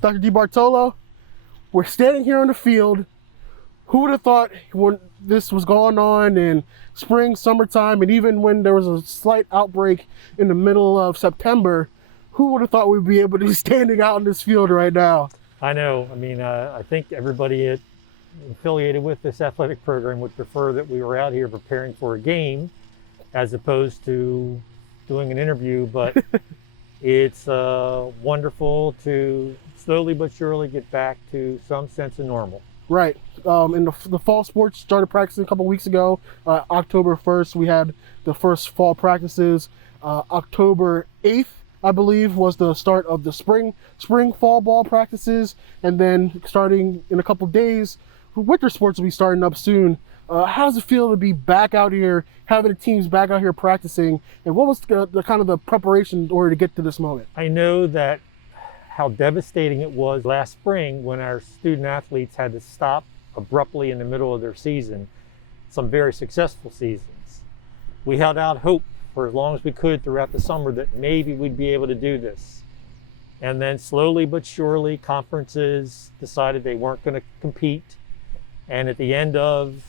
Dr. DiBartolo, we're standing here on the field. Who would have thought when this was going on in spring, summertime, and even when there was a slight outbreak in the middle of September, who would have thought we'd be able to be standing out in this field right now? I know. I mean, I think everybody affiliated with this athletic program would prefer that we were out here preparing for a game as opposed to doing an interview, but it's wonderful to slowly but surely get back to some sense of normal. Right. And the fall sports started practicing a couple weeks ago. October 1st, we had the first fall practices. October 8th, I believe, was the start of the spring fall ball practices. And then starting in a couple days, winter sports will be starting up soon. How does it feel to be back out here, having the teams back out here practicing? And what was the kind of the preparation in order to get to this moment? I know that how devastating it was last spring when our student athletes had to stop abruptly in the middle of their season, some very successful seasons. We held out hope for as long as we could throughout the summer that maybe we'd be able to do this. And then slowly but surely, conferences decided they weren't going to compete. And at the end of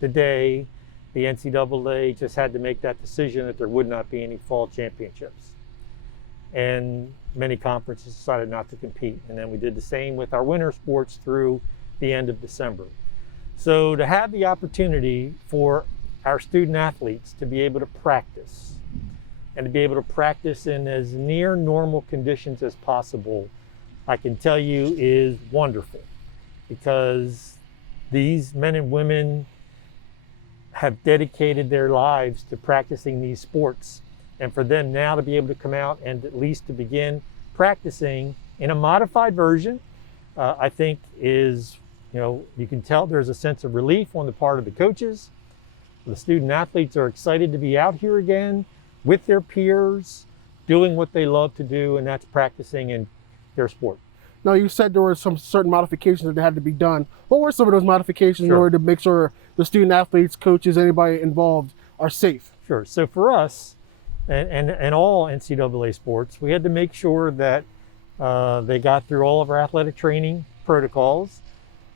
the day, the NCAA just had to make that decision that there would not be any fall championships. And many conferences decided not to compete. And then we did the same with our winter sports through the end of December. So to have the opportunity for our student athletes to be able to practice and to be able to practice in as near normal conditions as possible, I can tell you is wonderful, because these men and women have dedicated their lives to practicing these sports. And for them now to be able to come out and at least to begin practicing in a modified version, I think is, you can tell there's a sense of relief on the part of the coaches. The student athletes are excited to be out here again with their peers, doing what they love to do, and that's practicing in their sport. Now, you said there were some certain modifications that had to be done. What were some of those modifications in order to make sure the student athletes, coaches, anybody involved are safe? Sure. So for us, and all NCAA sports, we had to make sure that they got through all of our athletic training protocols,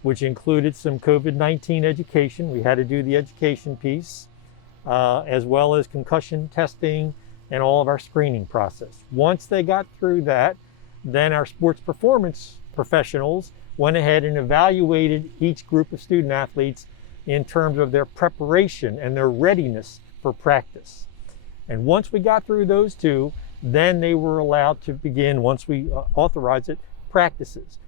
which included some COVID-19 education. We had to do the education piece, as well as concussion testing and all of our screening process. Once they got through that, then our sports performance professionals went ahead and evaluated each group of student athletes in terms of their preparation and their readiness for practice. And once we got through those two, then they were allowed to begin, once we authorized it, practices.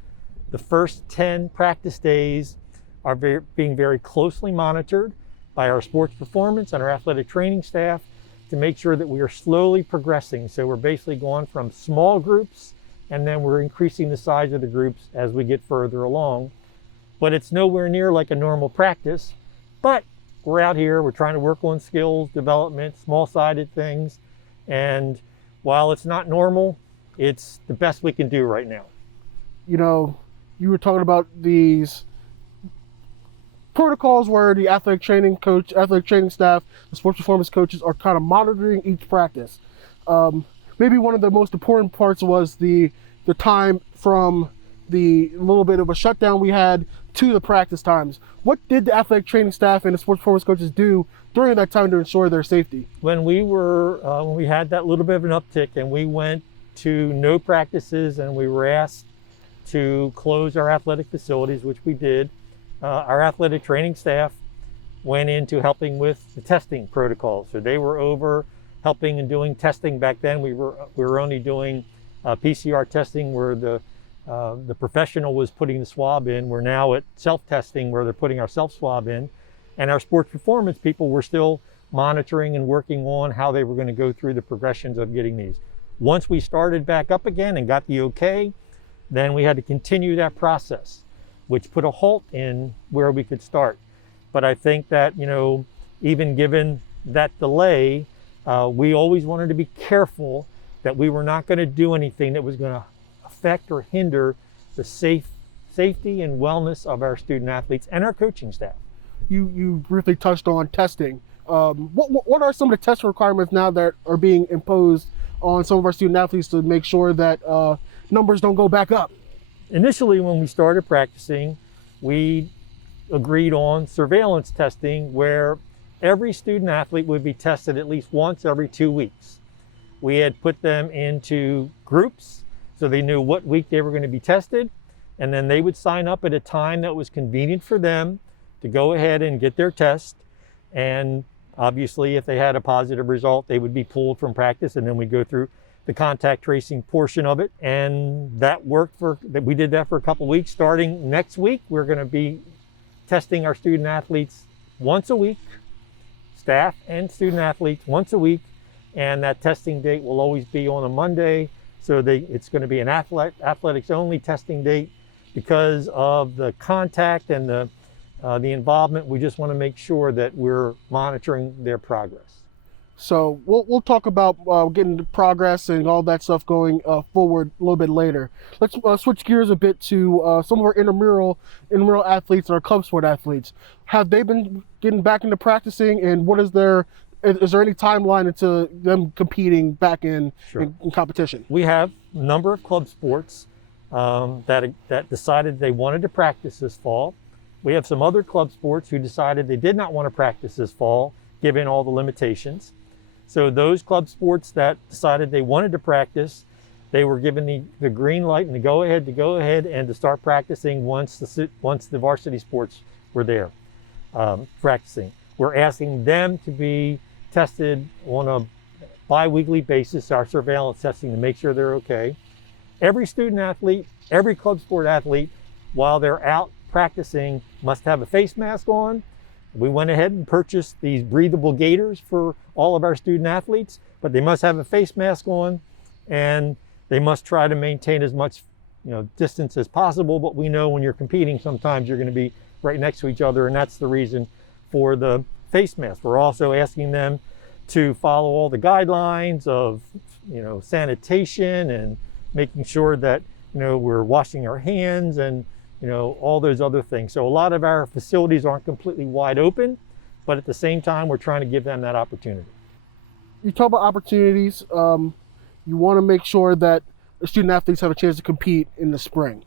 The first 10 practice days are being very closely monitored by our sports performance and our athletic training staff to make sure that we are slowly progressing. So we're basically going from small groups, and then we're increasing the size of the groups as we get further along. But it's nowhere near like a normal practice. But we're out here, we're trying to work on skills development, small-sided things. And while it's not normal, it's the best we can do right now. You were talking about these protocols where the athletic training coach, athletic training staff, the sports performance coaches are kind of monitoring each practice. Maybe one of the most important parts was the time from the little bit of a shutdown we had to the practice times. What did the athletic training staff and the sports performance coaches do during that time to ensure their safety? When we had that little bit of an uptick and we went to no practices and we were asked to close our athletic facilities, which we did, our athletic training staff went into helping with the testing protocols. So they were over helping and doing testing. Back then we were only doing PCR testing where the professional was putting the swab in. We're now at self-testing where they're putting our self-swab in. And our sports performance people were still monitoring and working on how they were going to go through the progressions of getting these. Once we started back up again and got the okay, then we had to continue that process, which put a halt in where we could start. But I think that, even given that delay, we always wanted to be careful that we were not going to do anything that was going to affect or hinder the safety and wellness of our student athletes and our coaching staff. You briefly touched on testing. What are some of the test requirements now that are being imposed on some of our student athletes to make sure that numbers don't go back up? Initially, when we started practicing, we agreed on surveillance testing where every student athlete would be tested at least once every 2 weeks. We had put them into groups so they knew what week they were going to be tested, and then they would sign up at a time that was convenient for them to go ahead and get their test. And obviously, if they had a positive result, they would be pulled from practice, and then we'd go through the contact tracing portion of it. And that worked we did that for a couple of weeks. Starting next week, we're going to be testing our student athletes once a week, staff and student athletes once a week. And that testing date will always be on a Monday. So it's going to be an athletics only testing date because of the contact and the involvement. We just want to make sure that we're monitoring their progress. So we'll talk about getting the progress and all that stuff going forward a little bit later. Let's switch gears a bit to some of our intramural athletes and our club sport athletes. Have they been getting back into practicing, and is there any timeline into them competing back in competition? We have a number of club sports that decided they wanted to practice this fall. We have some other club sports who decided they did not want to practice this fall, given all the limitations. So those club sports that decided they wanted to practice, they were given the green light and the go ahead and to start practicing once the varsity sports were there practicing. We're asking them to be tested on a bi-weekly basis, our surveillance testing, to make sure they're okay. Every student athlete, every club sport athlete, while they're out practicing, must have a face mask on. We went ahead and purchased these breathable gaiters for all of our student athletes, but they must have a face mask on, and they must try to maintain as much distance as possible. But we know when you're competing, sometimes you're going to be right next to each other, and that's the reason for the face mask. We're also asking them to follow all the guidelines of sanitation and making sure that we're washing our hands and all those other things. So a lot of our facilities aren't completely wide open, but at the same time, we're trying to give them that opportunity. You talk about opportunities. You want to make sure that the student athletes have a chance to compete in the spring.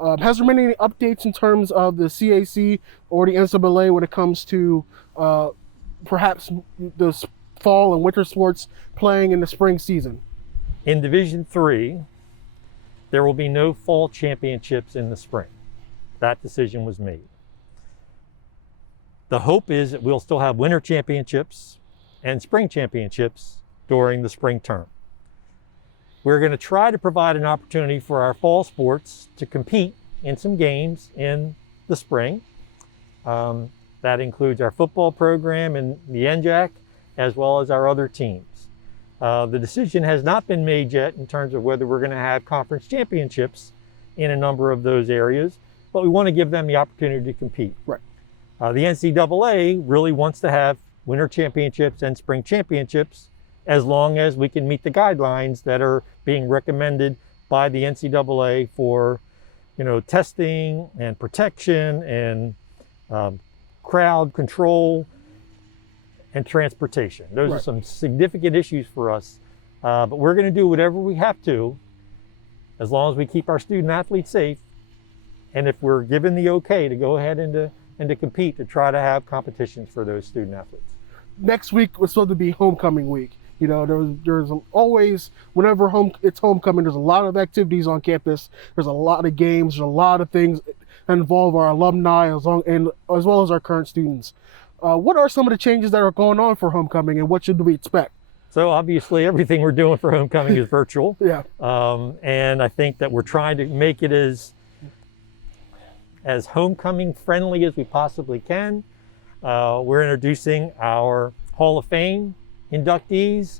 Has there been any updates in terms of the CAC or the NCAA when it comes to perhaps the fall and winter sports playing in the spring season? In Division III, there will be no fall championships in the spring. That decision was made. The hope is that we'll still have winter championships and spring championships during the spring term. We're going to try to provide an opportunity for our fall sports to compete in some games in the spring. That includes our football program and the NJAC, as well as our other teams. The decision has not been made yet in terms of whether we're going to have conference championships in a number of those areas, but we want to give them the opportunity to compete. Right. The NCAA really wants to have winter championships and spring championships as long as we can meet the guidelines that are being recommended by the NCAA for, testing and protection and crowd control and transportation. Those are some significant issues for us, but we're going to do whatever we have to as long as we keep our student athletes safe. And if we're given the okay to go ahead and to compete, to try to have competitions for those student athletes. Next week was supposed to be homecoming week. There's always, whenever it's homecoming, there's a lot of activities on campus. There's a lot of games, there's a lot of things that involve our alumni as well as our current students. What are some of the changes that are going on for homecoming, and what should we expect? So obviously everything we're doing for homecoming is virtual. Yeah. And I think that we're trying to make it as homecoming friendly as we possibly can. We're introducing our Hall of Fame inductees.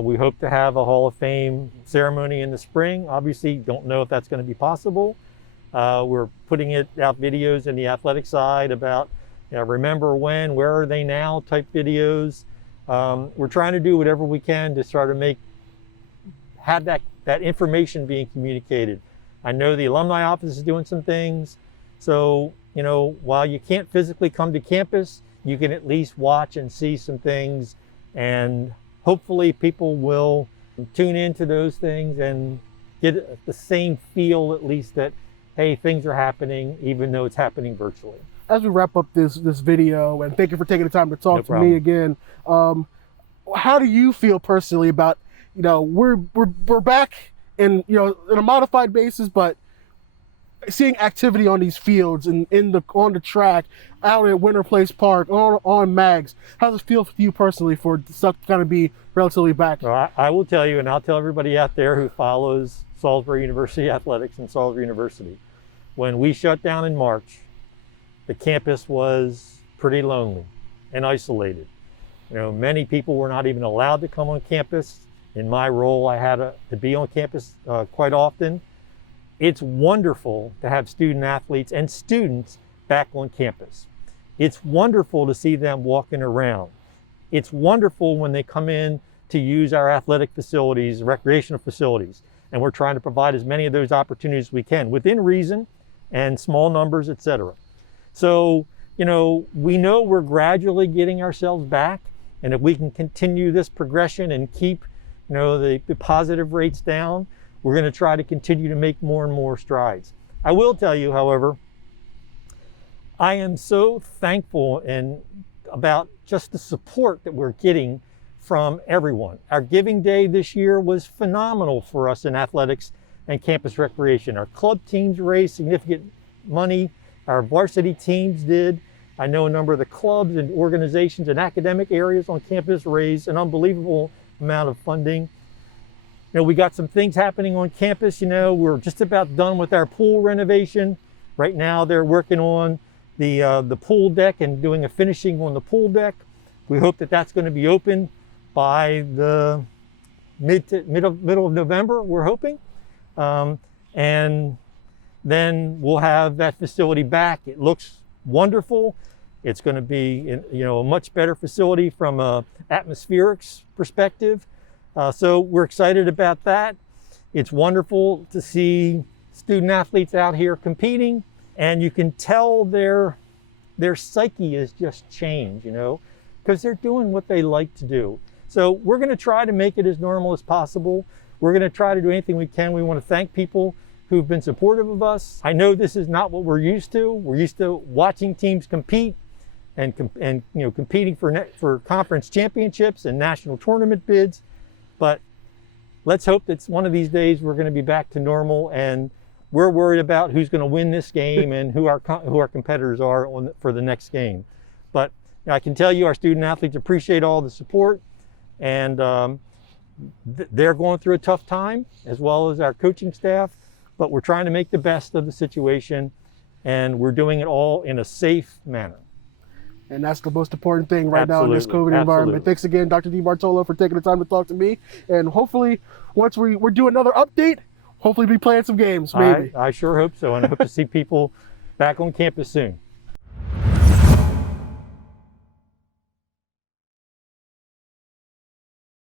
We hope to have a Hall of Fame ceremony in the spring. Obviously, don't know if that's going to be possible. We're putting out videos in the athletic side about remember when, where are they now type videos. We're trying to do whatever we can to sort of have that information being communicated. I know the alumni office is doing some things. So, while you can't physically come to campus, you can at least watch and see some things, and hopefully people will tune into those things and get the same feel, at least, that hey, things are happening, even though it's happening virtually. As we wrap up this video, and thank you for taking the time to talk No to problem. me again, how do you feel personally about, we're back in, in a modified basis, but seeing activity on these fields and on the track, out at Winter Place Park, on Mags? How does it feel for you personally for stuff to kind of be relatively back? Well, I will tell you, and I'll tell everybody out there who follows Salisbury University athletics and Salisbury University, when we shut down in March, the campus was pretty lonely and isolated. Many people were not even allowed to come on campus. In my role, I had to be on campus quite often. It's wonderful to have student athletes and students back on campus. It's wonderful to see them walking around. It's wonderful when they come in to use our athletic facilities, recreational facilities, and we're trying to provide as many of those opportunities as we can within reason and small numbers, etc. So, we know we're gradually getting ourselves back, and if we can continue this progression and keep, the positive rates down, we're going to try to continue to make more and more strides. I will tell you, however, I am so thankful about just the support that we're getting from everyone. Our Giving Day this year was phenomenal for us in athletics and campus recreation. Our club teams raised significant money. Our varsity teams did. I know a number of the clubs and organizations and academic areas on campus raised an unbelievable amount of funding. We got some things happening on campus. We're just about done with our pool renovation. Right now they're working on the pool deck and doing a finishing on the pool deck. We hope that that's going to be open by the middle of November, we're hoping. And then we'll have that facility back. It looks wonderful. It's going to be a much better facility from a atmospherics perspective. So we're excited about that. It's wonderful to see student athletes out here competing, and you can tell their psyche is just changed, because they're doing what they like to do. So we're going to try to make it as normal as possible. We're going to try to do anything we can. We want to thank people who've been supportive of us. I know this is not what we're used to. We're used to watching teams compete and competing for conference championships and national tournament bids. But let's hope that one of these days we're going to be back to normal, and we're worried about who's going to win this game and who our competitors are for the next game. But I can tell you our student athletes appreciate all the support, and they're going through a tough time, as well as our coaching staff, but we're trying to make the best of the situation, and we're doing it all in a safe manner. And that's the most important thing right now in this Absolutely. COVID environment. Absolutely. Thanks again, Dr. DiBartolo, for taking the time to talk to me. And hopefully, once we do another update, hopefully be playing some games, maybe. I sure hope so, and I hope to see people back on campus soon.